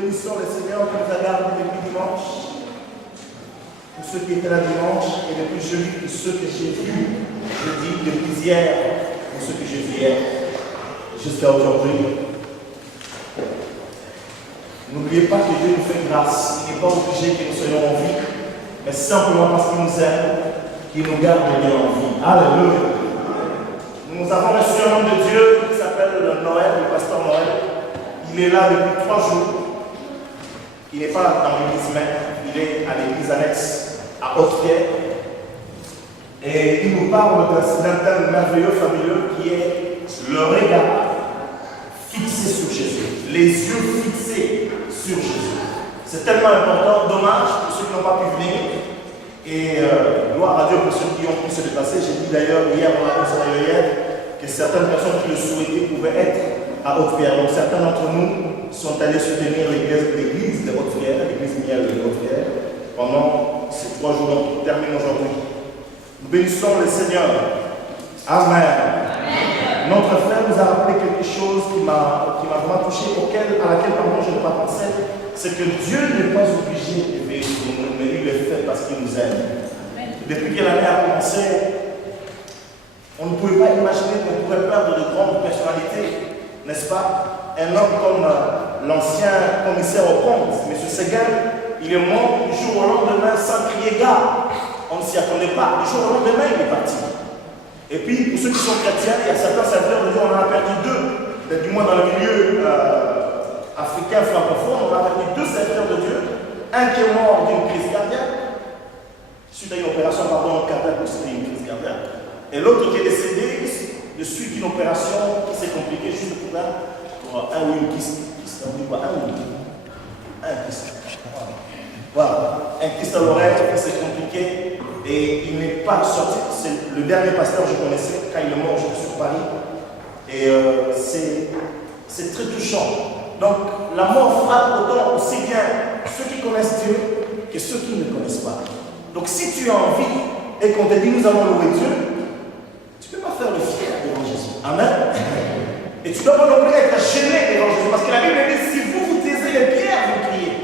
bénissons le Seigneur qui nous a gardés depuis dimanche. Pour ceux qui étaient là dimanche, et le plus joli pour ceux que j'ai vus, je dis depuis hier, pour ceux que j'ai vus hier, jusqu'à aujourd'hui. N'oubliez pas que Dieu nous fait grâce. Il n'est pas obligé que nous soyons en vie, mais simplement parce qu'il nous aime, qu'il nous garde bien en vie. Alléluia. Nous avons reçu un homme de Dieu qui s'appelle Noël, le pasteur Noël. Il est là depuis 3 jours. Il n'est pas dans l'église même, il est à l'église annexe à Haute-Pierre. Et il nous parle d'un thème merveilleux, fabuleux, qui est le regard fixé sur Jésus. Les yeux fixés sur Jésus. C'est tellement important, dommage pour ceux qui n'ont pas pu venir. Et gloire à Dieu pour ceux qui ont pu se dépasser. J'ai dit d'ailleurs hier, on a considéré hier, que certaines personnes qui le souhaitaient pouvaient être à Haute-Pierre. Donc certains d'entre nous sont allés soutenir l'église de Haute-Pierre, l'église Miel de Haute-Pierre, pendant ces 3 jours qui terminent aujourd'hui. Nous bénissons le Seigneur. Amen. Amen. Notre frère nous a rappelé quelque chose qui m'a vraiment touché, à laquelle pardon, je n'ai pas pensé. C'est que Dieu n'est pas obligé de veiller sur nous, mais il le fait parce qu'il nous aime. Amen. Depuis que l'année a commencé, on ne pouvait pas imaginer qu'on pourrait perdre de grandes personnalités, n'est-ce pas? Un homme comme l'ancien commissaire au compte, M. Seguin, il est mort du jour au lendemain sans crier gare. On ne s'y attendait pas. Du jour au lendemain, il est parti. Et puis, pour ceux qui sont chrétiens, il y a certains serviteurs de Dieu, on en a perdu 2. Du moins dans le milieu africain francophone, on a perdu 2 serviteurs de Dieu. Un qui est mort d'une crise cardiaque, suite à une opération cardiaque, c'était une crise cardiaque. Et l'autre qui est décédé de suite d'une opération qui s'est compliquée juste pour un ou une kyste. On dit quoi? Un kyste. Voilà. Un kyste à l'oreille qui s'est compliqué et il n'est pas sorti. C'est le dernier pasteur que je connaissais. Quand il est mort, j'étais sur Paris. Et c'est très touchant. Donc la mort frappe autant aussi bien ceux qui connaissent Dieu que ceux qui ne le connaissent pas. Donc si tu as envie et qu'on te dit nous allons louer Dieu, tu ne peux pas faire le fier devant Jésus. Amen. Et tu ne dois pas non plus être gêné devant Jésus. Parce que la Bible dit si vous taisez les pierres, vous criez.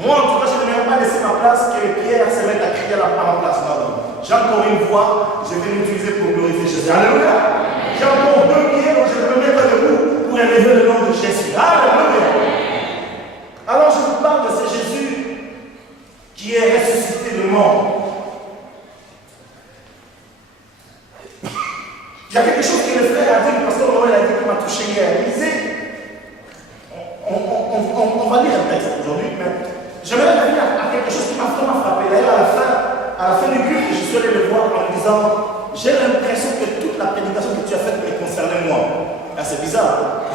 Moi, en tout cas, je ne vais pas laisser ma place que les pierres se mettent à crier à ma place. Non. J'ai encore une voix, je vais l'utiliser pour glorifier Jésus. Alléluia. J'ai encore 2 pieds, donc je vais me mettre debout pour élever le nom de Jésus. Alléluia. Alors, je vous parle de ce Jésus qui est ressuscité de mort. Il y a quelque chose que le frère a dit, le pasteur Noël a dit qui m'a touché hier. Il disait, on va lire un texte aujourd'hui, mais j'aimerais revenir à quelque chose qui m'a vraiment frappé. D'ailleurs, à la fin du culte, je suis allé le voir en me disant, j'ai l'impression que toute la prédication que tu as faite me concernait moi. Ah, c'est bizarre.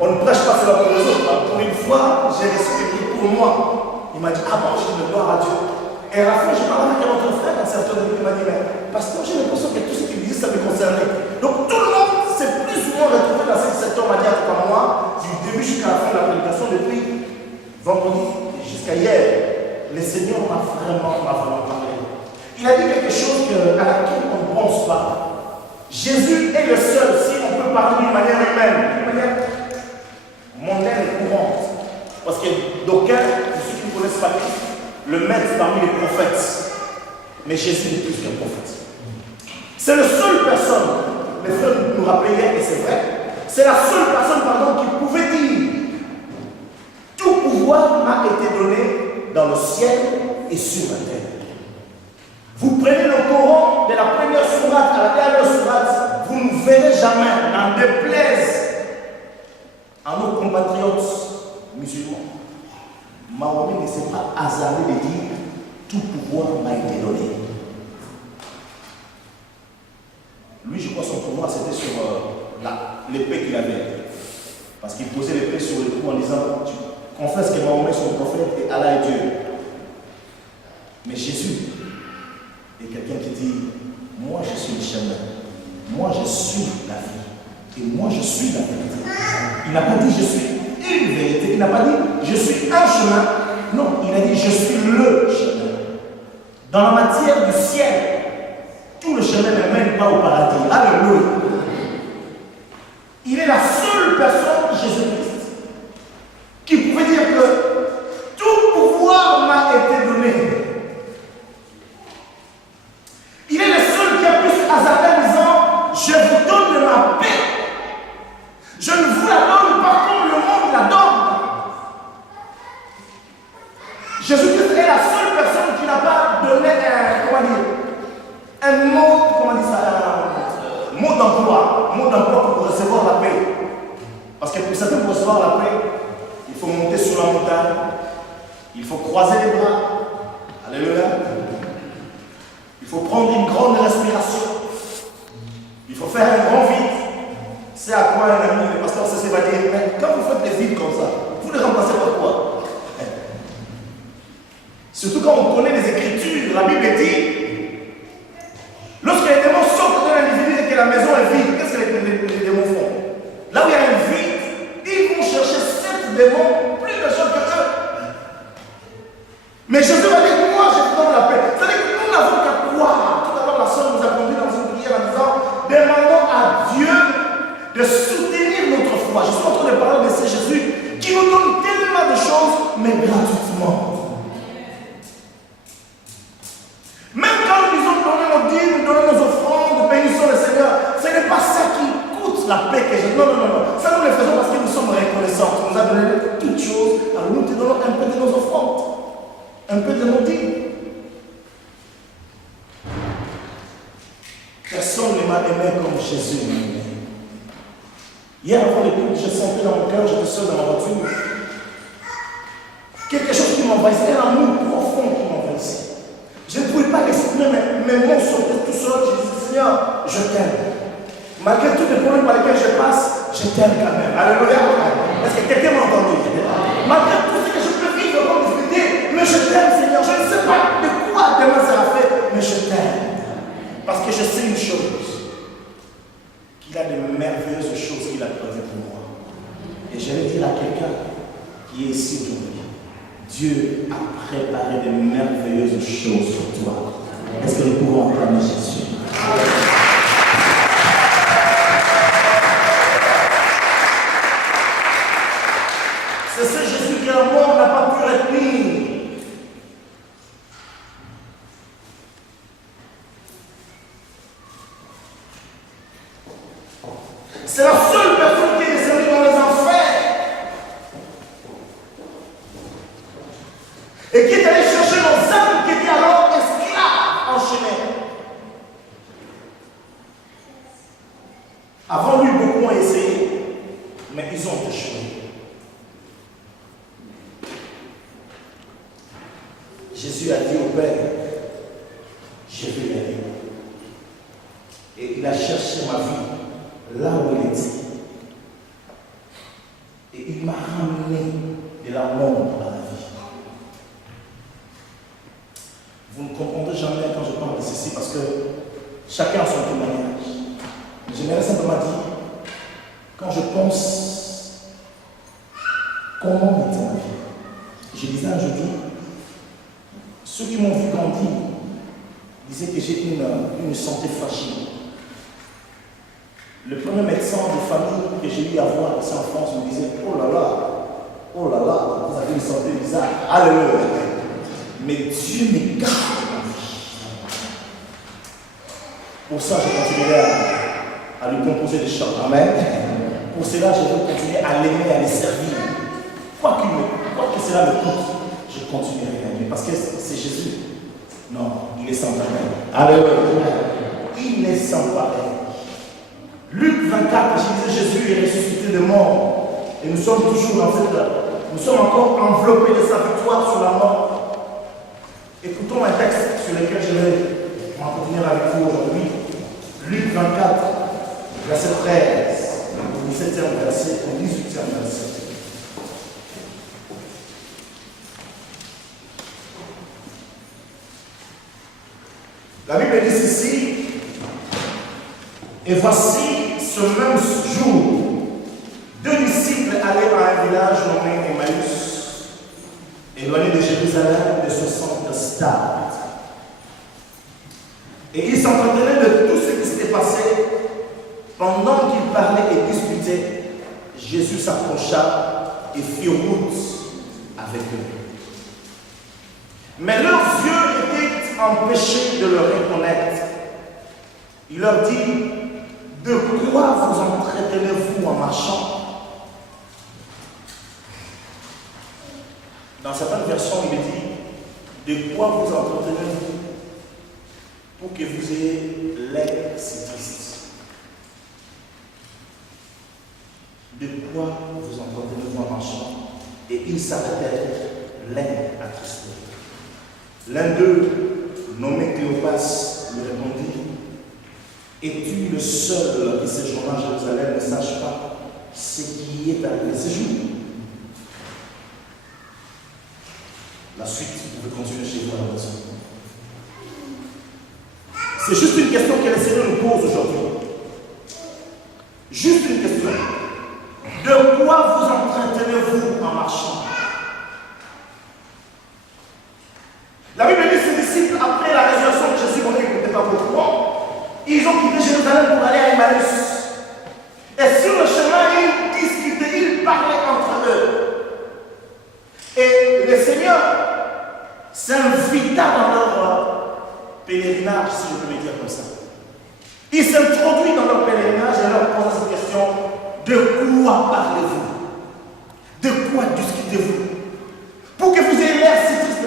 On ne prêche pas cela pour les autres. Pour une fois, j'ai respecté pour moi. Il m'a dit, ah bon, je dis gloire à Dieu. Et à la fin, je parlais avec un autre frère, un serviteur de Dieu, qui m'a dit, mais pasteur, j'ai l'impression que tout ce qu'il disait, ça me concernait. Donc tout le monde s'est plus ou moins retrouvé dans ce secteur manière comme moi, du début jusqu'à la fin de la prédication, depuis vendredi jusqu'à hier. Le Seigneur m'a vraiment parlé. Il a dit quelque chose à laquelle on ne pense pas. Jésus est le seul, si on peut parler d'une manière humaine, d'une manière mondaine, courante. Parce que d'aucuns, pour ceux qui ne connaissent pas Christ, le mettre parmi les prophètes. Mais Jésus n'est plus qu'un prophète. C'est la seule personne, les frères nous rappelaient hier, et c'est vrai, c'est la seule personne, qui pouvait dire tout pouvoir m'a été donné dans le ciel et sur la terre. Vous prenez le Coran de la première sourate à la dernière sourate, vous ne verrez jamais, n'en déplaise à nos compatriotes musulmans. Mahomet ne s'est pas hasardé de dire tout pouvoir m'a été donné. Lui, je crois son pouvoir c'était sur l'épée qu'il avait. Parce qu'il posait l'épée sur le cou en disant tu confesses que Mahomet est son prophète et Allah est Dieu. Mais Jésus est quelqu'un qui dit moi je suis le chemin, moi je suis la vie et moi je suis la vérité. Il n'a pas dit je suis une vérité. Il n'a pas dit je suis un chemin. Non, il a dit je suis le chemin. Dans la matière du ciel, tout le chemin ne mène pas au paradis. Alléluia. Il est la seule personne, Jésus-Christ, qui mode d'emploi pour recevoir la paix. Parce que pour certains, pour recevoir la paix, il faut monter sur la montagne, il faut croiser les bras. Alléluia. Il faut prendre une grande respiration. Il faut faire un grand vide. C'est à quoi un ami, le pasteur CC va dire, mais quand vous faites des vides comme ça, vous les remplacez par quoi? Surtout quand on connaît les Écritures, la Bible dit, lorsque les démons sortent de l'individu et que la maison est vide, qu'est-ce que les démons font? Là où il y a un vide, ils vont chercher 7 démons plus méchants que eux. Mais Jésus va dire, moi je te donne la paix. C'est-à-dire que nous n'avons qu'à croire. Tout à l'heure, la soeur nous a conduit dans une prière en disant, demandons à Dieu de soutenir notre foi. Je suis en train de parler de ce Jésus qui nous donne tellement de choses, mais gratuitement. Même quand nous disons donner nos dîmes, donner nos offrandes, bénissons le Seigneur, ce n'est pas ça qui coûte la paix que j'ai. Non, non, non, non. Ça nous le faisons parce que nous sommes reconnaissants. Tu nous as donné toutes choses, alors nous te donnons un peu de nos offrandes, un peu de nos dîmes. Personne ne m'a aimé comme Jésus m'a aimé. Hier avant l'écoute, je sentais dans mon cœur, j'étais seul dans la voiture. Quelque chose qui m'envahissait, un amour profond qui m'envahissait. Je ne pouvais pas l'exprimer, mes mots sortaient tout seul. Je disais, Seigneur, je t'aime. Malgré tous les problèmes par lesquels je passe, je t'aime quand même. Alléluia. Parce que quelqu'un m'a entendu. Malgré tout ce que je peux vivre comme difficulté, mais je t'aime, Seigneur. Je ne sais pas de quoi demain sera fait, mais je t'aime. Parce que je sais une chose, qu'il a de merveilleuses choses qu'il a prévues pour moi. Et je vais dire à quelqu'un qui est ici aujourd'hui, Dieu a préparé de merveilleuses choses pour toi. Est-ce que nous pouvons acclamer Jésus? C'est ce Jésus que le monde n'a pas pu retenir. C'est la seule personne qui est descendue dans les enfers et qui est allée chercher nos âmes qui étaient alors esclaves enchaînés. Avant lui, beaucoup ont essayé, mais ils ont échoué. Jésus a dit au Père, je vais y aller. Et il a cherché ma vie là où il était. Et il m'a ramené de la mort à la vie. Vous ne comprendrez jamais quand je parle de ceci parce que chacun a son témoignage. J'aimerais simplement dire, quand je pense comment était ma vie, je disais un jeudi, ceux qui m'ont vu grandir disaient que j'ai une santé fragile. Le premier médecin de famille que j'ai eu à voir ici en France me disait, oh là là, vous avez une santé bizarre. Alléluia. Mais Dieu me garde ma vie. Pour ça, je continuerai à lui composer des chants. Amen. Pour cela, je veux continuer à l'aimer, à le servir. Quoi que cela me coûte, je continuerai à l'aimer. Parce que c'est Jésus. Non, il est sans pareil. Alléluia. Il est sans pareil. Luc 24, je disais, Jésus est ressuscité de mort. Et nous sommes toujours dans cette... Nous sommes encore enveloppés de sa victoire sur la mort. Écoutons un texte sur lequel je vais m'entretenir avec vous aujourd'hui. Luc 24, verset 13, au 17e verset, au 18e verset. La Bible dit ceci, et voici ce même jour, 2 disciples allaient à un village nommé Emmaüs, éloigné de Jérusalem de 60 stades. Et ils s'entretenaient de tout ce qui s'était passé. Pendant qu'ils parlaient et disputaient, Jésus s'approcha et fit route avec eux. Mais leurs yeux étaient empêchés de le reconnaître. Il leur dit, de quoi vous entretenez-vous en marchant? Dans certaines versions, il dit, de quoi vous entretenez-vous pour que vous ayez l'air si triste? de quoi vous entretenez-vous en marchant? Et ils s'arrêtèrent, l'un attristé. L'un d'eux, nommé Cléopas, lui répondit: es-tu le seul qui séjourne à Jérusalem ne sache pas ce qui est arrivé ce jour? La suite, vous pouvez continuer chez vous à la maison. C'est juste une question que le Seigneur nous pose aujourd'hui. Juste une question. De quoi vous entretenez-vous en marchant? La Bible dit que ses disciples, après la résurrection de Jésus, on n'écoutait pas beaucoup, ils ont quitté Jérusalem pour aller à Emmaüs. Et sur le chemin, ils discutaient, ils parlaient entre eux. Et le Seigneur s'invita dans leur pèlerinage, si je peux le dire comme ça. Il s'introduit dans leur pèlerinage et leur pose cette question: de quoi parlez-vous? De quoi discutez-vous? Pour que vous ayez l'air si triste,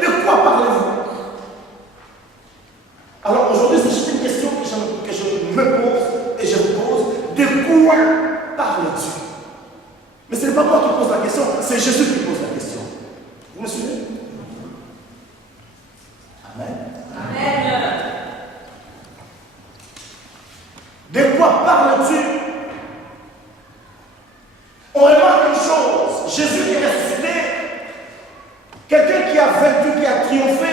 de quoi parlez-vous? Alors aujourd'hui, c'est juste une question que je me pose et je vous pose: de quoi parles-tu? Mais ce n'est pas moi qui pose la question, c'est Jésus qui pose la question. Vous me suivez? Amen. Amen. De quoi parles-tu? On remarque une chose: Jésus est ressuscité. Quelqu'un qui a vaincu, qui a triomphé,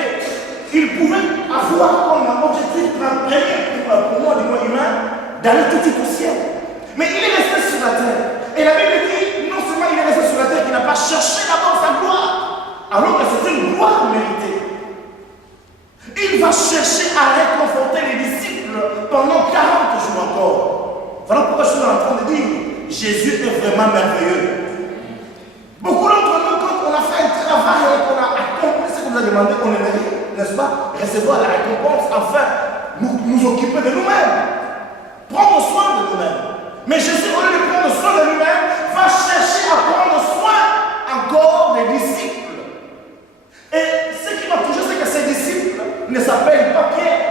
il pouvait avoir comme un objectif premier pour moi, du moins humain, d'aller tout de suite au ciel. Mais il est resté sur la terre. Et la Bible dit, non seulement il est resté sur la terre, qu'il n'a pas cherché d'abord sa gloire, alors que c'est une gloire méritée. Il va chercher à réconforter les disciples pendant 40 jours encore. Voilà pourquoi je suis en train de dire: Jésus est vraiment merveilleux. Beaucoup d'entre nous, quand on a fait un travail et qu'on a accompli ce qu'on nous a demandé, on aimerait, n'est-ce pas, recevoir la récompense, enfin, nous occuper de nous-mêmes, prendre soin de nous-mêmes. Mais Jésus, au lieu de prendre soin de lui-même, va chercher à prendre soin encore des disciples. Et ce qui m'a touché, c'est que ces disciples ne s'appellent pas Pierre,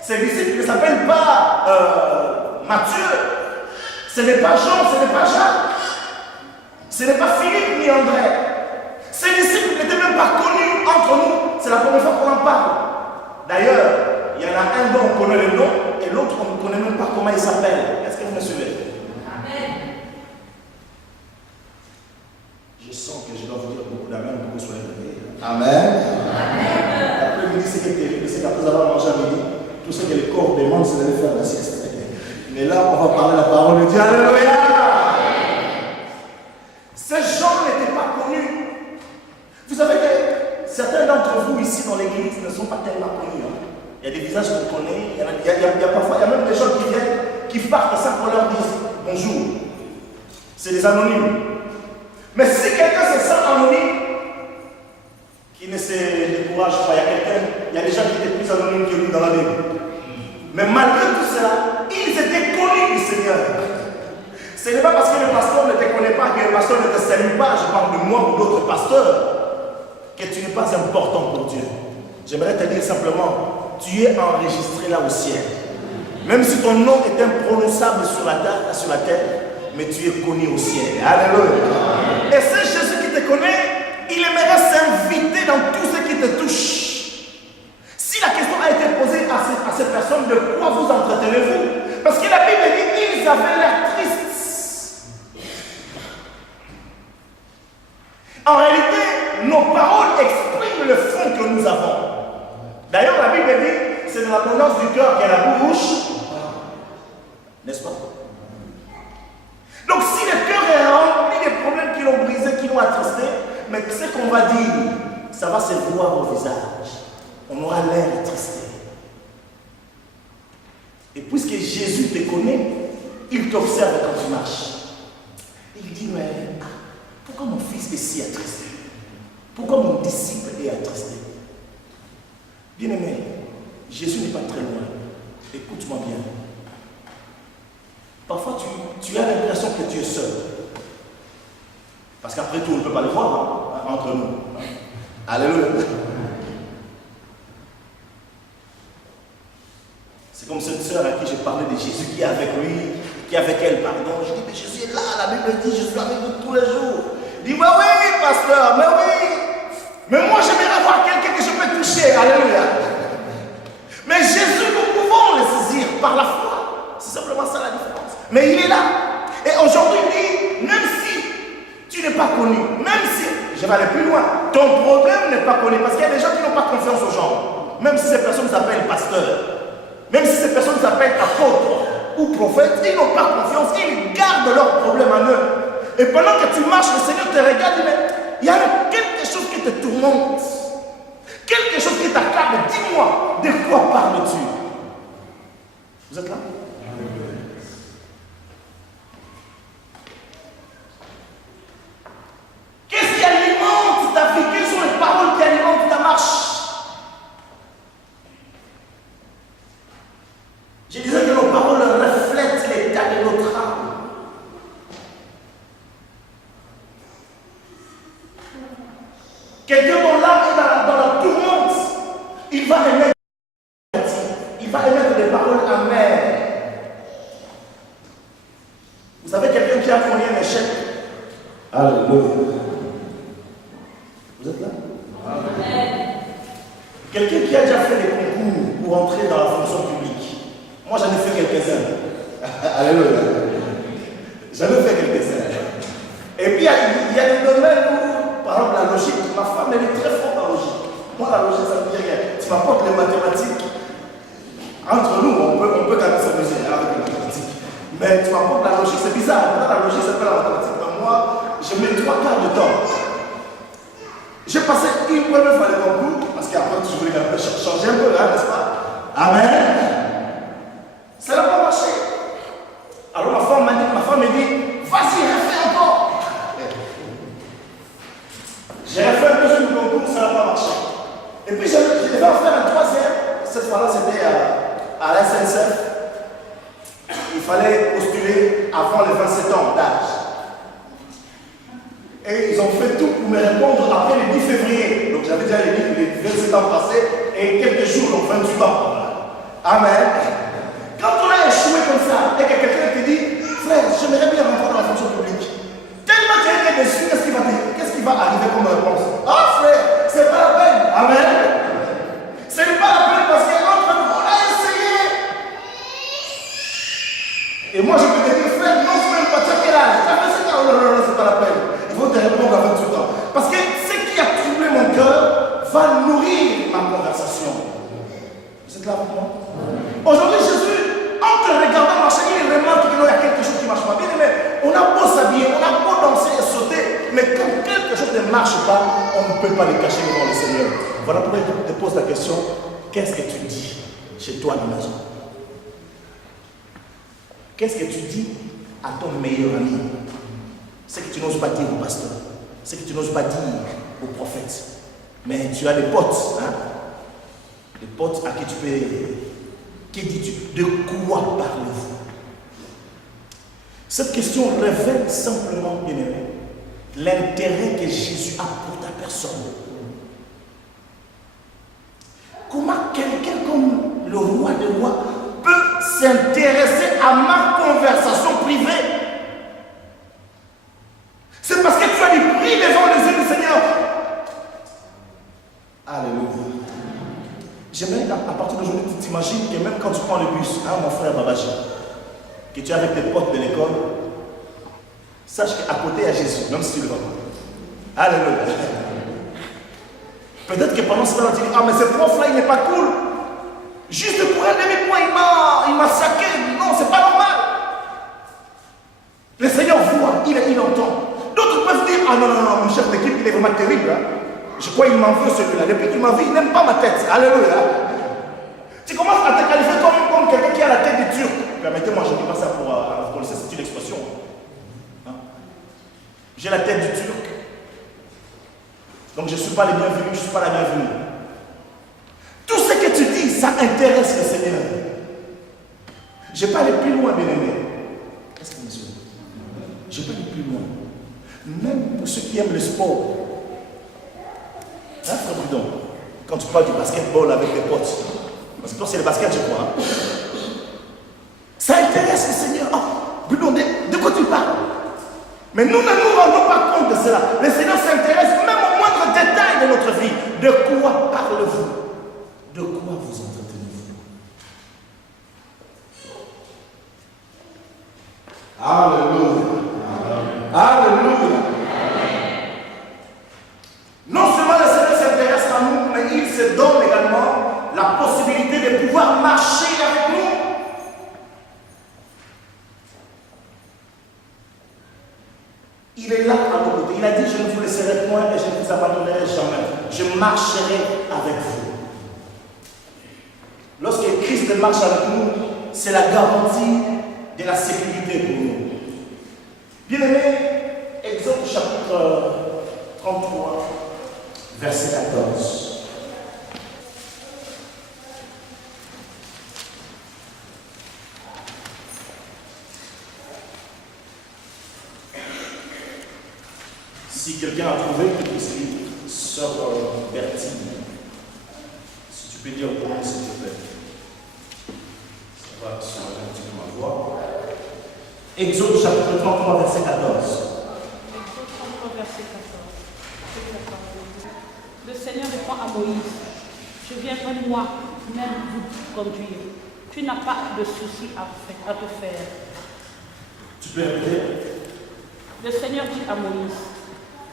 ces disciples ne s'appellent pas Matthieu, ce n'est pas Jean, ce n'est pas Jacques. Ce n'est pas Philippe ni André. Ces disciples n'étaient même pas connus entre nous. C'est la première fois qu'on en parle. D'ailleurs, il y en a un dont on connaît le nom et l'autre on ne connaît même pas comment il s'appelle. Est-ce que vous me suivez? Amen. Je sens que je dois vous dire beaucoup d'amen pour que vous soyez réveillés. Amen. Amen. L'après-midi, c'est que terrible, c'est qu'après avoir mangé à midi, tout ce que le corps demande, c'est d'aller faire la sieste. Mais là, on va parler la parole de Dieu. Alléluia. Ces gens n'étaient pas connus. Vous savez que certains d'entre vous ici dans l'église ne sont pas tellement connus. Il y a des visages qu'on connaît, il y a même des gens qui viennent, qui partent sans qu'on leur dise bonjour. C'est des anonymes. Mais si quelqu'un se sent anonyme, qui ne se décourage pas, il y a des gens qui étaient plus anonymes que lui dans la Bible. Mais malgré tout cela, ils étaient connus du Seigneur. Ce n'est pas parce que le pasteur ne te connaît pas, que le pasteur ne te salue pas, je parle de moi ou d'autres pasteurs, que tu n'es pas important pour Dieu. J'aimerais te dire simplement, tu es enregistré là au ciel. Même si ton nom est imprononçable sur la terre, mais tu es connu au ciel. Alléluia. Et c'est Jésus qui te connaît, il aimerait s'inviter dans tout ce qui te touche. Si la question a été posée à ces personnes, de quoi vous entretenez-vous? Parce que la Bible dit, ils avaient l'air tristes. En réalité, nos paroles expriment le fond que nous avons. D'ailleurs, la Bible dit, c'est de l'abondance du cœur qu'est la bouche. N'est-ce pas? Donc, si le cœur est rempli des problèmes qui l'ont brisé, qui l'ont attristé, mais ce qu'on va dire, ça va se voir au visage. On aura l'air attristé. Et puisque Jésus te connaît, il t'observe quand tu marches. Il dit, mais pourquoi mon fils est si attristé? Pourquoi mon disciple est attristé? Bien-aimé, Jésus n'est pas très loin. Écoute-moi bien. Parfois, tu as l'impression que tu es seul. Parce qu'après tout, on ne peut pas le voir entre nous. Alléluia. C'est comme cette sœur à qui j'ai parlé de Jésus qui est avec lui, qui est avec elle, pardon. Je dis, mais Jésus est là, La Bible dit, je suis avec vous tous les jours. Il dit, mais oui, pasteur, mais oui. Mais moi, j'aimerais avoir quelqu'un que je peux toucher. Alléluia. Mais Jésus, nous pouvons le saisir par la foi. C'est simplement ça la différence. Mais il est là. Et aujourd'hui, il dit, même si tu n'es pas connu, même si, je vais aller plus loin, ton problème n'est pas connu. Parce qu'il y a des gens qui n'ont pas confiance aux gens. Même si ces personnes s'appellent pasteurs, même si ces personnes s'appellent apôtres ou prophètes, ils n'ont pas confiance, ils gardent leurs problèmes en eux. Et pendant que tu marches, le Seigneur te regarde et dit, mais il y a quelque chose qui te tourmente, quelque chose qui t'accable. Dis-moi, de quoi parles-tu? Vous êtes là? Qu'est-ce qui alimente ta vie? Quelles sont les paroles qui alimentent ta marche? Je disais que nos paroles reflètent l'état de notre âme. Quelqu'un dont l'âme est dans la tourmente, il va émettre des paroles amères. Vous savez, quelqu'un qui a connu un échec. Alléluia. Vous êtes là? Amen. Quelqu'un qui a déjà fait des concours pour entrer dans la fonction publique. Moi, j'en ai fait quelques-uns. Alléluia. J'en ai fait quelques-uns. Et puis, il y a des domaines où, par exemple, la logique, ma femme, elle est très forte en logique. Moi, la logique, ça me dit rien. Tu m'apportes les mathématiques. Entre nous, on peut quand même s'amuser avec les mathématiques. Mais tu m'apportes la logique, c'est bizarre. La logique, c'est pas la mathématique. Mais moi, je mets 3 quarts de temps. J'ai passé une première fois le concours, parce qu'après, je voulais changer un peu, hein, n'est-ce pas? Amen. Ça n'a pas marché. Alors ma femme me dit, vas-y, refais encore. J'ai refait un deuxième concours, ça n'a pas marché. Et puis je devais en faire un troisième. Cette fois-là, c'était à la SNCF. Il fallait postuler avant les 27 ans d'âge. Et ils ont fait tout pour me répondre après le 10 février. Donc j'avais déjà les 27 ans passés et quelques jours, donc 28 ans. Amen. Quand on a échoué comme ça et que quelqu'un te dit, frère, j'aimerais bien rentrer dans la fonction publique. Tellement tu es déçu, qu'est-ce qui va arriver comme réponse? Ah frère, c'est pas la peine. Amen. Ce n'est pas la peine parce qu'entre nous, on a essayé. Et moi je peux te dire, frère, non, c'est même pas tu as quel âge? Tu as fait ça? Non, c'est pas la peine. Ils vont te répondre à 28 ans. Parce que ce qui a troublé mon cœur va nourrir ma conversation. Vous êtes là avec moi? Aujourd'hui, Jésus, en te regardant marcher, il remarque qu'il y a quelque chose qui ne marche pas bien. Mais on a beau s'habiller, on a beau danser et sauter, mais quand quelque chose ne marche pas, on ne peut pas le cacher devant le Seigneur. Voilà pourquoi il te pose la question, qu'est-ce que tu dis chez toi à la maison? Qu'est-ce que tu dis à ton meilleur ami? Ce que tu n'oses pas dire au pasteur, ce que tu n'oses pas dire au prophète. Mais tu as des potes, hein? Des potes à qui tu peux... Qui dis-tu? De quoi parlez-vous? Cette question révèle simplement, bien aimé, l'intérêt que Jésus a pour ta personne. Comment quelqu'un comme le roi des rois peut s'intéresser à ma conversation privée? C'est parce que tu as du prix devant les yeux du Seigneur. Alléluia. J'aimerais qu'à partir d'aujourd'hui, tu t'imagines que même quand tu prends le bus, hein, mon frère Babaji, que tu es avec tes potes de l'école, sache qu'à côté il y a Jésus, même si tu le vois pas. Alléluia. Peut-être que pendant ce temps, tu dis, ah mais ce prof-là, il n'est pas cool. Juste pour un demi-point, il m'a saqué. Non, c'est pas normal. Le Seigneur voit, il entend. D'autres peuvent dire, ah non, mon chef d'équipe, il est vraiment terrible. Hein? Je crois qu'il m'en veut celui-là. Depuis qu'il m'a vu, il n'aime pas ma tête. Alléluia. Tu commences à te qualifier comme quelqu'un qui a la tête des Turcs. Permettez-moi, je ne dis pas ça pour connaître, c'est une expression. Hein? J'ai la tête du Turc. Donc je ne suis pas le bienvenu, je ne suis pas la bienvenue. Tout ce que tu dis, ça intéresse le Seigneur. Je ne vais pas aller plus loin, bien-aimé. Qu'est-ce que monsieur? Je ne vais pas aller plus loin. Même pour ceux qui aiment le sport. Hein, frère Boudon? Quand tu parles du basketball avec tes potes, parce que toi c'est le basket, je crois. Hein? Ça intéresse le Seigneur. Oh, Boudon, de quoi tu parles? Mais nous ne nous rendons pas compte de cela. Le Seigneur s'intéresse même au moindre détail de notre vie. De quoi parlez-vous? De quoi vous entretenez-vous? Alléluia. Alléluia. Non seulement le Seigneur s'intéresse à nous, mais il se donne également la possibilité de pouvoir marcher avec nous. Il est là à nos côtés. Il a dit, je ne vous laisserai point et je ne vous abandonnerai jamais. Je marcherai avec vous. Lorsque Christ marche avec nous, c'est la garantie de la sécurité pour nous. Bien-aimés, Exode chapitre 33, verset 14. Si quelqu'un a trouvé, tu peux essayer, sœur Bertine. Si tu peux dire pour moi, s'il te plaît. Ça va sur un petit peu ma voix. Exode chapitre 33, verset 14. Exode 33, verset 14. Le Seigneur répond à Moïse, je viendrai moi-même vous conduire. Tu n'as pas de souci à te faire. Tu peux répéter? Le Seigneur dit à Moïse,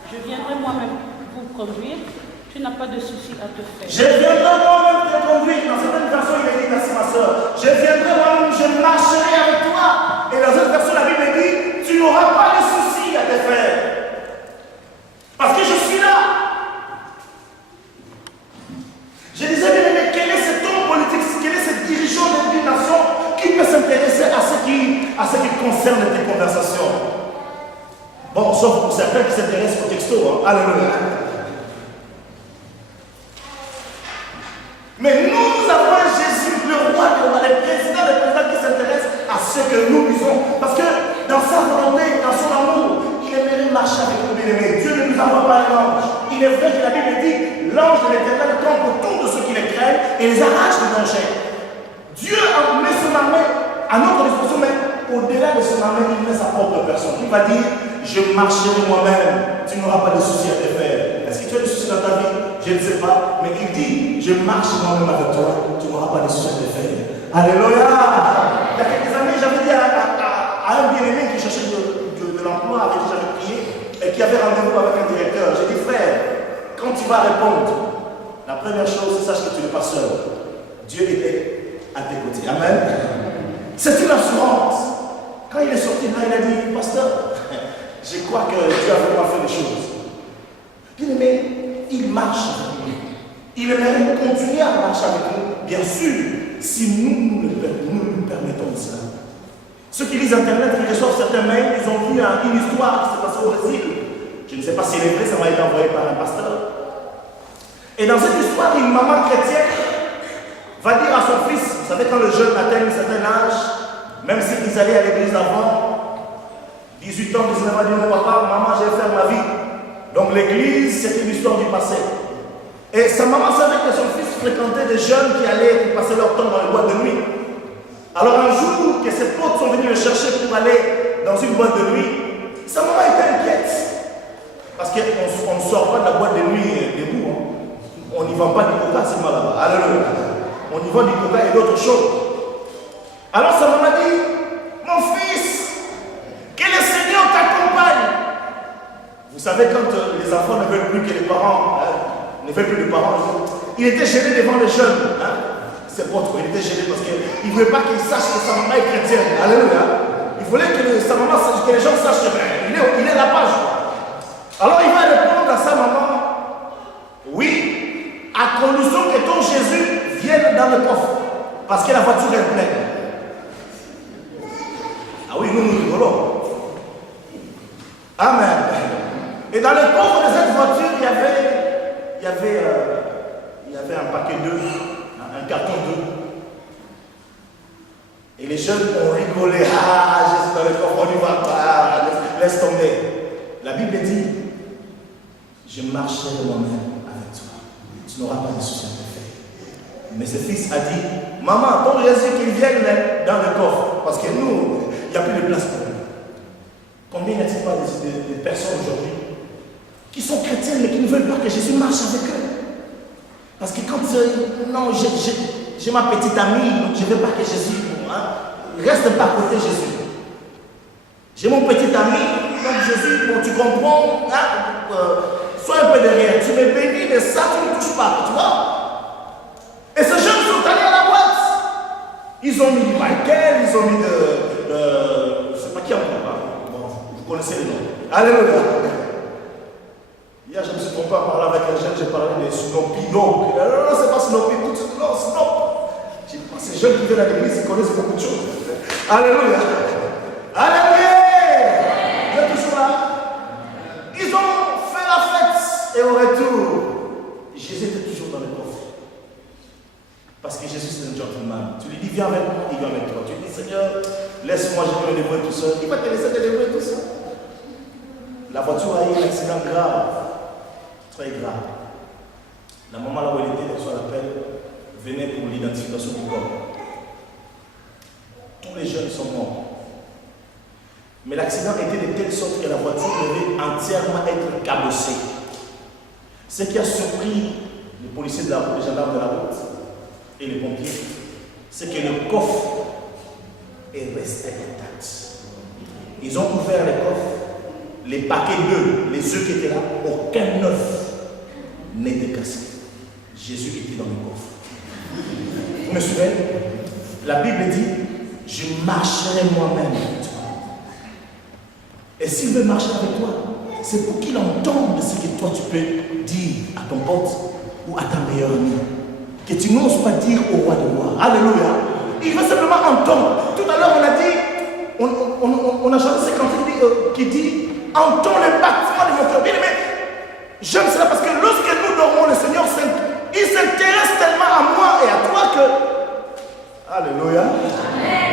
je viendrai moi-même vous conduire. Tu n'as pas de souci à te faire. Je viendrai moi-même te conduire. Dans certaines versions, il est dit, merci ma soeur. Je viendrai moi-même, je marcherai avec toi. Et dans cette version, la Bible dit, tu n'auras pas de souci à te faire. Parce que je suis là. Je disais, bien aimé, quel est cet homme politique, quel est ce dirigeant d'une nation qui peut s'intéresser à ce qui concerne tes conversations? Bon, sauf pour certains qui s'intéressent au texto. Hein. Alléluia. Mais nous avons un Jésus, le roi des rois, le président qui s'intéresse à ce que nous disons. Parce que dans sa volonté, dans son amour, il aimerait marcher avec nous, bien-aimés. Dieu ne nous envoie pas un ange. Il est vrai que la Bible dit, l'ange de l'Éternel campe autour de ceux qui les craignent et les arrache du danger. Dieu a mis son armée à notre disposition, mais au-delà de son armée, il met sa propre personne. Il va dire, je marcherai moi-même, tu n'auras pas de soucis à te faire. Est-ce que tu as des soucis dans ta vie? Je ne sais pas, mais il dit, je marche moi-même avec toi, tu n'auras pas de soucis à te faire. Alléluia! Il y a quelques années, j'avais dit à un bien-aimé qui cherchait de l'emploi, avec qui j'avais prié, et qui avait rendez-vous avec un directeur. J'ai dit, frère, quand tu vas répondre, la première chose, sache que tu n'es pas seul. Dieu était à tes côtés. Amen. C'est une assurance. Quand il est sorti là, il a dit, pasteur, je crois que Dieu a vraiment fait des choses. Bien aimé, il marche avec nous. Il aimerait continuer à marcher avec nous, bien sûr, si nous nous permettons de cela. Ceux qui lisent Internet, qui reçoivent certains mails, ils ont vu une histoire qui s'est passée au Brésil. Je ne sais pas si elle est vraie, ça m'a été envoyé par un pasteur. Et dans cette histoire, une maman chrétienne va dire à son fils, vous savez, quand le jeune atteint un certain âge, même s'ils allaient à l'église avant, 18 ans, 19 ans, dit non, papa, maman, je vais faire ma vie. Donc l'église, c'était une histoire du passé. Et sa maman savait que son fils fréquentait des jeunes qui passaient leur temps dans les boîtes de nuit. Alors un jour, que ses potes sont venus le chercher pour aller dans une boîte de nuit, sa maman était inquiète. Parce qu'on ne sort pas de la boîte de nuit debout. Hein. On n'y vend pas du coca seulement là-bas. Alléluia. On y vend du coca et d'autres choses. Alors sa maman dit, mon fils, que le Seigneur t'accompagne. Vous savez, quand les enfants ne veulent plus que les parents, ne veulent plus de parents, il était gêné devant les jeunes. Ses potes, il était gêné parce qu'il ne voulait pas qu'ils sachent que sa maman est chrétienne. Alléluia. Il voulait que sa maman sache, que les gens sachent qu'il est là-bas. Alors il va répondre à sa maman, oui, à condition que ton Jésus vienne dans le coffre, parce que la voiture est pleine. Ah oui, nous rigolons. Amen. Et dans le coffre de cette voiture, il y avait un paquet d'œufs, un carton d'œufs. Et les jeunes ont rigolé. Ah, Jésus dans le coffre, on n'y va pas, laisse tomber. La Bible dit, je marcherai moi-même avec toi. Tu n'auras pas de soucis à te faire. Mais ce fils a dit, maman, ton Jésus qu'il vienne dans le coffre. Parce que nous, il n'y a plus de place pour nous. Combien n'y a-t-il pas de personnes aujourd'hui qui sont chrétiennes mais qui ne veulent pas que Jésus marche avec eux? Parce que quand non, j'ai ma petite amie, donc je ne veux pas que Jésus reste pas à côté de Jésus. J'ai mon petit ami, donc Jésus, bon, tu comprends, sois un peu derrière, tu me bénis, mais ça tu ne touches pas, tu vois. Et ces jeunes sont allés à la boîte. Ils ont mis Michael, ils ont mis je ne sais pas qui encore, bon, vous connaissez les noms. Alléluia. Hier, je me suis trompé à parler avec un jeune, j'ai parlé de Snoopy. Donc, non, c'est pas Snoopy, non, Snoop. J'ai dit, ces jeunes qui viennent à l'église, ils connaissent beaucoup de choses. Alléluia. Alléluia. Vous êtes toujours là? Ils ont fait la fête. Et au retour, Jésus était toujours dans le coffre. Parce que Jésus, c'est un gentleman. Tu lui dis, viens avec moi, il vient avec toi. Tu lui dis, Seigneur, laisse-moi, je vais me débrouiller tout seul. Il va te laisser te débrouiller tout seul. La voiture a eu un accident grave. Très grave. La maman là où elle était, reçoit l'appel, venait pour l'identification du corps. Tous les jeunes sont morts. Mais l'accident était de telle sorte que la voiture devait entièrement être cabossée. Ce qui a surpris les policiers de la route, les gendarmes de la route et les pompiers, c'est que le coffre est resté intact. Ils ont ouvert les coffres, les paquets d'œufs, les œufs qui étaient là, aucun œuf n'était cassé. Jésus était dans le coffre. Vous me suivez? La Bible dit, je marcherai moi-même avec toi. Et s'il veut marcher avec toi, c'est pour qu'il entende ce que toi tu peux dire à ton pote ou à ta meilleure amie. Que tu n'oses pas dire au roi de roi. Alléluia. Il veut simplement entendre. Tout à l'heure, on a dit, on a chanté ce cantique qui dit, entends le battement de mon cœur. Bien aimé, j'aime cela parce que lorsque nous dormons, le Seigneur, il s'intéresse tellement à moi et à toi que, alléluia,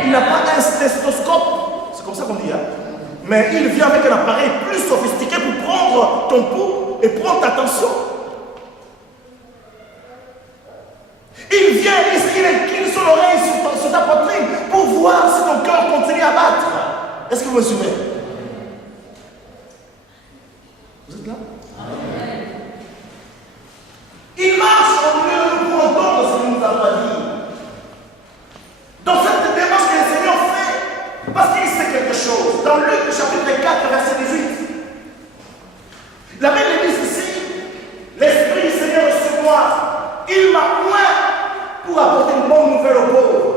il n'a pas un stéthoscope, c'est comme ça qu'on dit, hein? Mais il vient avec un appareil plus sophistiqué pour prendre ton pouls et prendre ta tension. Il vient, il incline son oreille sur ta poitrine pour voir si ton cœur continue à battre. Est-ce que vous me suivez? Vous êtes là? Amen. Il marche au milieu pour entendre ce qu'il nous a pas dit. Dans cette démarche que le Seigneur fait, parce qu'il sait quelque chose. Dans Luc chapitre 4, verset 18, la Bible dit ceci, l'Esprit du Seigneur est sur moi. Il m'a oint pour apporter une bonne nouvelle aux pauvres,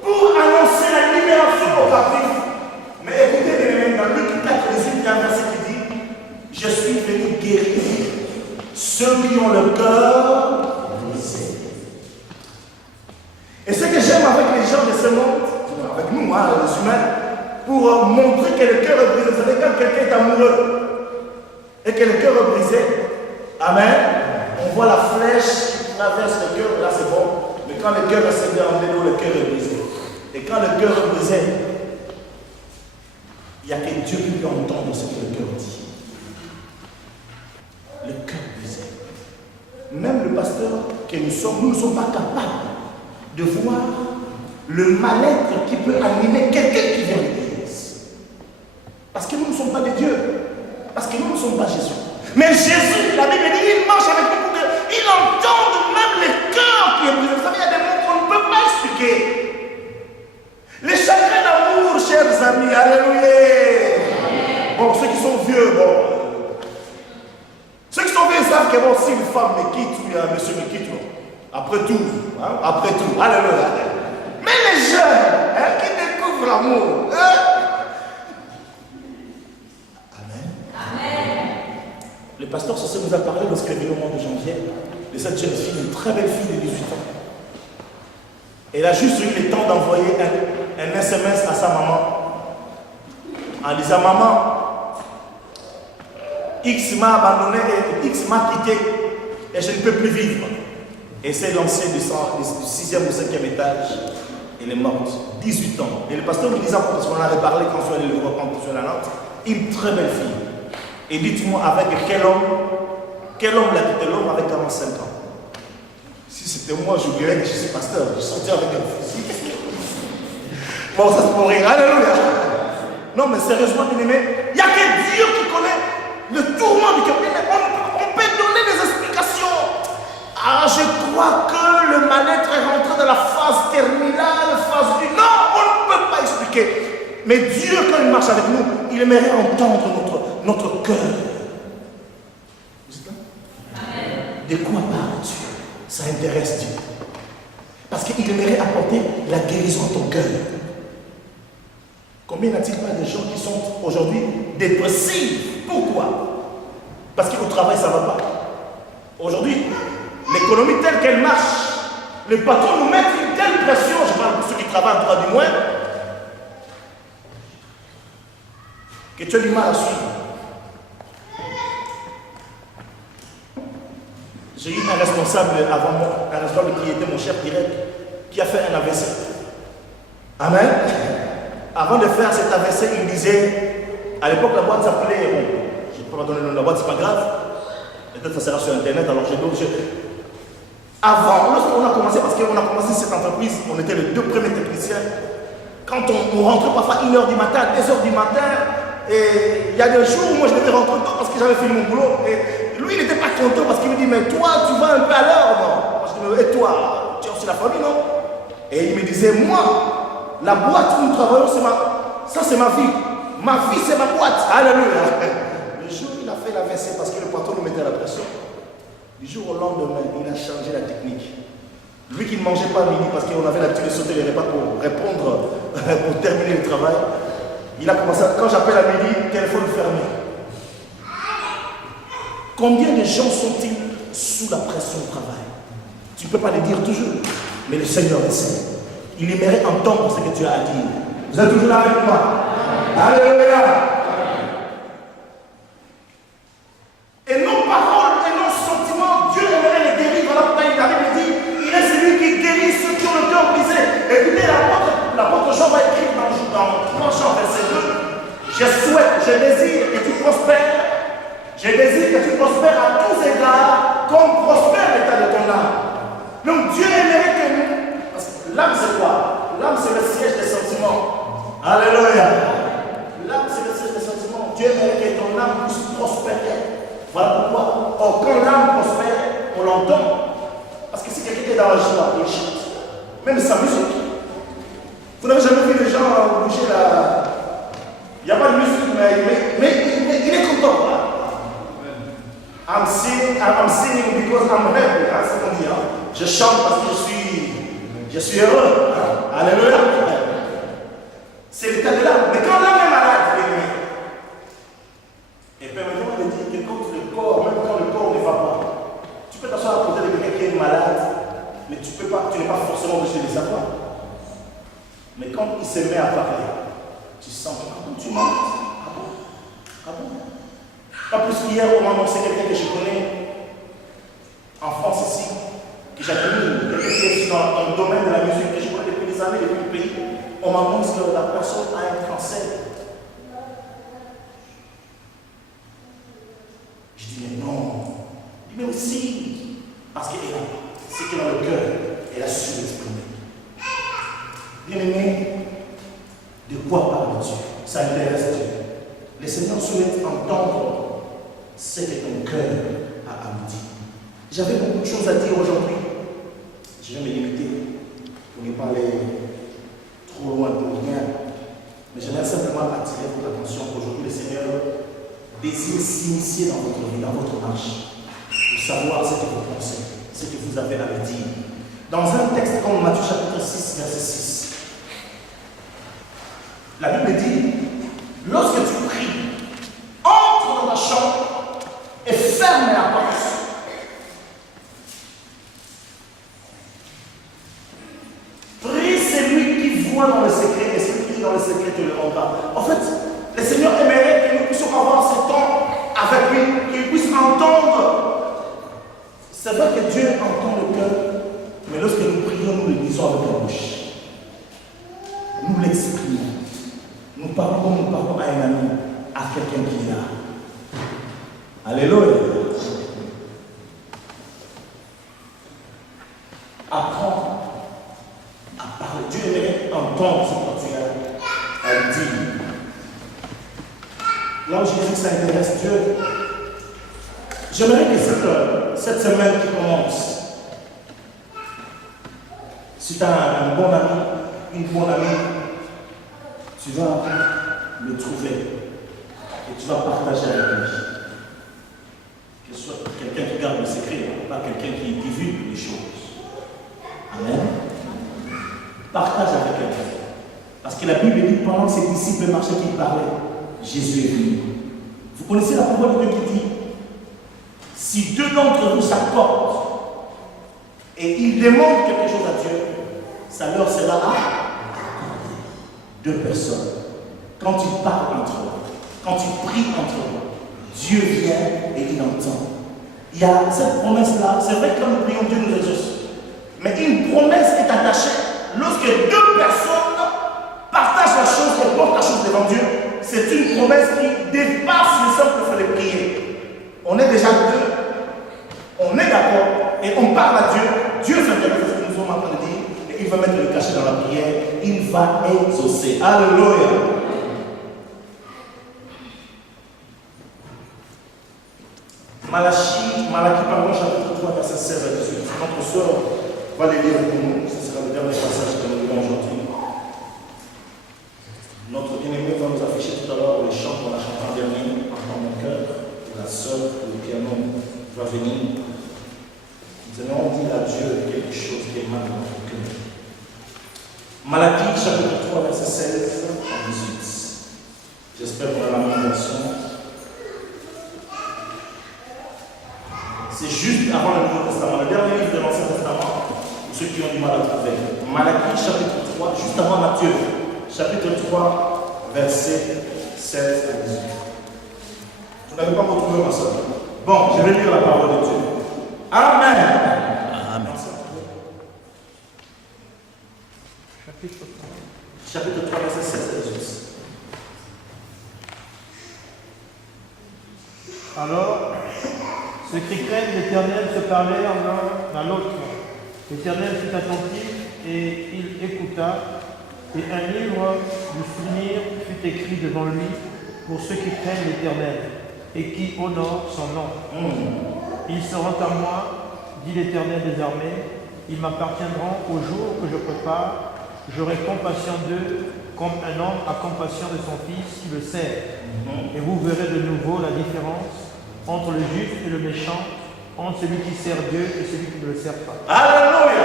pour annoncer la libération aux captifs. Mais écoutez, dans Luc 4, 18, il y a un verset qui dit, je suis venu guérir ceux qui ont le cœur brisé. Et ce que j'aime avec les gens de ce monde, avec nous, les humains, pour montrer que le cœur est brisé. Vous savez, quand quelqu'un est amoureux et que le cœur est brisé, amen, on voit la flèche qui traverse le cœur, là c'est bon. Mais quand le cœur est scellé en délo, le cœur est brisé. Et quand le cœur est brisé, il n'y a que Dieu qui peut entendre ce que le cœur dit. Le cœur brisé. Même le pasteur que nous sommes, nous ne sommes pas capables de voir le mal-être qui peut animer quelqu'un qui vient de l'église. Parce que nous ne sommes pas des dieux. Parce que nous ne sommes pas Jésus. Mais Jésus, la Bible dit, il marche avec nous pour qu'il entende même les cœurs qui est brisé. Vous savez, il y a des mots qu'on ne peut pas expliquer. Les chagrins d'amour, chers amis, alléluia. Bon, ceux qui sont vieux, bon. Ceux qui sont vieux savent que bon, si une femme me quitte, ou un monsieur me quitte, bon, après tout, alléluia. Mais les jeunes qui découvrent l'amour, Amen. Le pasteur Sossé nous a parlé lorsqu'il est venu au mois de janvier de cette jeune fille, une très belle fille de 18 ans. Elle a juste eu le temps d'envoyer un SMS à sa maman en disant, maman, X m'a abandonné et X m'a quitté et je ne peux plus vivre. Et s'est lancée du 6e ou 5e étage. Elle est morte, 18 ans. Et le pasteur me disait, parce qu'on en avait parlé quand je suis allé le voir quand je suis allé à Nantes, une très belle fille. Et dites-moi, avec quel homme l'a quitté? L'homme avec 45 ans. Si c'était moi, j'oublierais que je suis pasteur. Je sortais avec un fusil. Bon, ça se pourrait rire. Alléluia. Non, mais sérieusement, bien-aimé, il n'y a que Dieu qui connaît le tourment du cœur. On peut donner des explications. Ah, je crois que le mal-être est rentré dans la phase terminale, phase 1. Non, on ne peut pas expliquer. Mais Dieu, quand il marche avec nous, il aimerait entendre notre cœur. Vous êtes là? De quoi parle Dieu? Ça intéresse Dieu. Parce qu'il aimerait apporter la guérison à ton cœur. Combien n'a-t-il pas de gens qui sont aujourd'hui dépressifs? Pourquoi? Parce qu'au travail, ça ne va pas. Aujourd'hui, l'économie telle qu'elle marche, le patron nous met une telle pression, je parle pour ceux qui travaillent droit du moins, que tu as du mal à suivre. J'ai eu un responsable avant moi, un responsable qui était mon chef direct, qui a fait un AVC. Amen. Avant de faire cet AVC, il disait, à l'époque la boîte s'appelait, bon, je ne peux pas donner le nom de la boîte, c'est pas grave, peut-être ça sera sur internet, alors j'ai d'autres. Avant, lorsqu'on a commencé, parce qu'on a commencé cette entreprise, on était les 2 premiers techniciens. Quand on rentrait parfois 1h du matin, 2h du matin, et il y a des jours où moi je devais rentrer tôt parce que j'avais fini mon boulot. Et lui il n'était pas content parce qu'il me dit, mais toi tu vas un peu à l'heure, non? Moi je dis, et toi, tu es aussi la famille, non? Et il me disait, moi, la boîte où nous travaillons, ça c'est ma vie. Ma vie c'est ma boîte. Alléluia. Le jour où il a fait l'AVC parce que le patron nous mettait à la pression, du jour au lendemain, il a changé la technique. Lui qui ne mangeait pas à midi parce qu'on avait l'habitude de sauter les repas pour répondre, pour terminer le travail, il a commencé, quand j'appelle à midi, téléphone fermé. Combien de gens sont-ils sous la pression au travail? Tu ne peux pas le dire toujours, mais le Seigneur le sait. Il aimerait entendre ce que tu as à dire. Vous êtes toujours là avec moi? Alléluia! Et nos paroles et nos sentiments, Dieu aimerait les guérir. Voilà pourquoi il arrive et dit, il est celui qui guérit ceux qui ont le cœur brisé. Écoutez, l'apôtre Jean va écrire dans 3 Jean, verset 2. Je souhaite, je désire que tu prospères. Je désire que tu prospères à tous égards, comme prospère l'état de ton âme. Donc Dieu aimerait que nous, parce que l'âme c'est quoi? L'âme c'est le siège des sentiments. Alléluia. L'âme c'est le siège des sentiments. Dieu aimerait que ton âme puisse prospérer. Voilà pourquoi. Or, quand l'âme prospère, on l'entend. Parce que si quelqu'un est dans la joie, il chante. Même sa musique. Vous n'avez jamais vu les gens bouger là. Il n'y a pas de musique, mais il est content. Là. I'm singing because I'm happy. Hein, c'est ce qu'on dit. Hein. Je chante parce que je suis heureux. Hein. Alléluia. C'est l'état de l'âme. Mais quand l'âme est malade, et permettez-moi de dire que quand le corps, même quand le corps ne va pas, tu peux t'asseoir à côté de quelqu'un qui est malade, mais tu n'es pas forcément obligé de savoir. Mais quand il se met à parler, tu sens que tu es malade. Ah bon? Ah bon? Pas plus qu'hier, on m'a annoncé quelqu'un que je connais en France ici, que j'admire, quelqu'un qui est dans le domaine de la musique, que je connais depuis des années, depuis le pays. On m'annonce que la personne a un cancer. Je dis, mais non. Il dit, mais aussi, parce qu'elle a ce qu'elle a dans le cœur, elle a su l'exprimer. Bien-aimé, de quoi parle Dieu? Ça intéresse Dieu. Le Seigneur souhaite entendre ce que ton cœur a à nous dire. J'avais beaucoup de choses à dire aujourd'hui. Je vais me limiter pour ne pas aller trop loin pour rien. Mais j'aimerais simplement attirer votre attention qu'aujourd'hui le Seigneur désire s'initier dans votre vie, dans votre marche, pour savoir ce que vous pensez, ce que vous avez à me dire. Dans un texte comme Matthieu chapitre 6, verset 6, la Bible dit, lorsque tu pries, entre dans ta chambre et ferme la porte. Prie celui qui voit dans le secret et celui qui est dans le secret te le rendra. En fait, le Seigneur aimerait que nous puissions avoir ce temps avec lui, qu'il puisse entendre. C'est vrai que Dieu entend le cœur, mais lorsque nous prions, nous le disons avec la bouche. Nous l'exprimons. Nous parlons comme nous parlons à un ami, à quelqu'un qui est là. Alléluia. Apprends à parler. Dieu aimerait entendre ce que tu as à dire. dis que ça intéresse Dieu. J'aimerais que cette semaine qui commence, si tu as un bon ami, une bonne amie, tu vas le trouver et tu vas partager avec lui. Que ce soit quelqu'un qui garde le secret, pas quelqu'un qui divulgue les choses. Amen. Partage avec quelqu'un. Parce que la Bible dit, pendant que ses disciples marchaient, qu'ils parlaient, Jésus est venu. Vous connaissez la parole de Dieu qui dit, si deux d'entre vous s'accordent et ils demandent quelque chose à Dieu, ça leur sera à deux personnes. Quand ils parlent entre eux, quand ils prient entre eux, Dieu vient et il entend. Il y a cette promesse-là. C'est vrai que quand nous prions, Dieu nous exauce. Mais une promesse est attachée lorsque deux personnes partagent la chose et portent la chose devant Dieu. C'est une promesse qui dépasse le simple fait de prier. On est déjà deux, on est d'accord et on parle à Dieu. Dieu s'intéresse à ce que nous sommes en train de dire et il va mettre le cachet dans la prière. Il va exaucer. Alléluia. Malachie, pardon, chapitre 3, verset 16 à 18. Notre soeur va les lire pour nous. Ce sera le dernier passage que nous lirons aujourd'hui. Notre bien-aimé va nous afficher tout à l'heure les chants qu'on a chantés en dernier, dans mon cœur. La sœur le piano va venir. Nous allons dire à Dieu quelque chose qui est mal dans notre cœur. Malachie, chapitre 3, verset 16 à 18. J'espère qu'on a la même version. C'est juste avant le Nouveau Testament, le dernier livre de l'Ancien Testament, pour ceux qui ont du mal à trouver. Malachie, chapitre 3, juste avant Matthieu, chapitre 3, verset 16 à 18. Vous n'avez pas retrouvé ma soeur. Bon, je vais lire la parole de Dieu. Amen. Amen. Chapitre 3, verset 16 à 18. Alors, ceux qui craignent l'Éternel se parlèrent l'un à l'autre. L'Éternel fut attentif et il écouta, et un livre du souvenir fut écrit devant lui pour ceux qui craignent l'Éternel et qui honorent son nom. Ils seront à moi, dit l'Éternel des armées, ils m'appartiendront au jour que je prépare, j'aurai compassion d'eux comme un homme a compassion de son fils qui le sert. Et vous verrez de nouveau la différence entre le juste et le méchant, entre celui qui sert Dieu et celui qui ne le sert pas. Alléluia.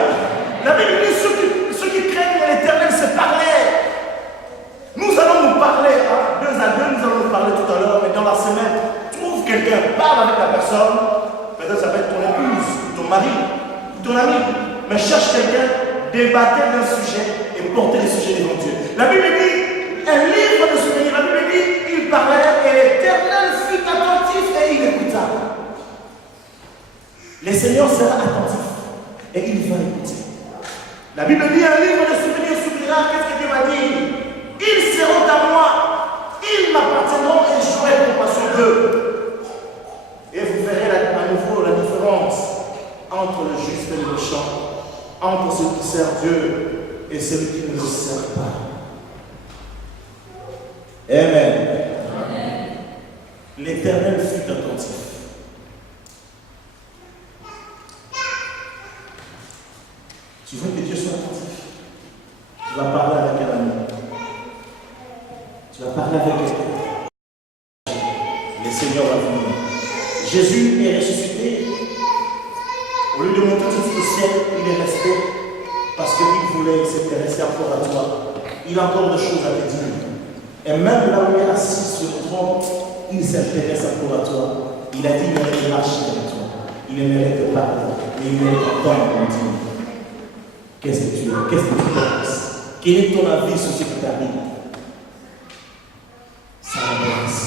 La Bible dit ceux qui craignent l'Éternel se parler. Nous allons nous parler, hein, deux à deux, nous allons nous parler tout à l'heure, mais dans la semaine, trouve quelqu'un, parle avec la personne, peut-être ça peut être ton épouse, ton mari, ton ami, mais cherche quelqu'un, débattez d'un sujet et portez le sujet devant Dieu. La Bible dit, un livre de souvenirs, la Bible dit, il parlait et l'Éternel fut attentif et il écouta. Le Seigneur sera attentif et il va écouter. La Bible dit, un livre de souvenirs s'ouvrira, qu'est-ce que Dieu va dire? Ils seront à moi, ils m'appartiendront et j'aurai compassion d'eux. Et vous verrez à nouveau la différence entre le juste et le méchant, entre celui qui sert Dieu et celui qui ne le sert pas. Amen. Amen. L'Éternel fut attentif. Tu veux que Dieu soit attentif? Tu vas parler avec un ami. Tu vas parler avec quelqu'un. Le Seigneur va venir. Jésus est ressuscité. Au lieu de monter tout au ciel, il est resté parce qu'il voulait s'intéresser encore à toi. Il a encore des choses à te dire. Et même là où il est assis sur le trône, il s'intéresse encore à toi. Il a dit qu'il aimerait marcher avec toi. Il aimerait te parler. Et il aimerait t'entendre continuer. Qu'est-ce que tu as? Qu'est-ce que tu penses? Quel est ton avis sur ce qui t'arrive? Ça l'intéresse.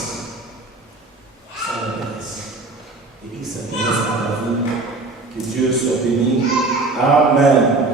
Ça l'intéresse. Et il s'intéresse à ta vie. Que Dieu soit béni. Amen.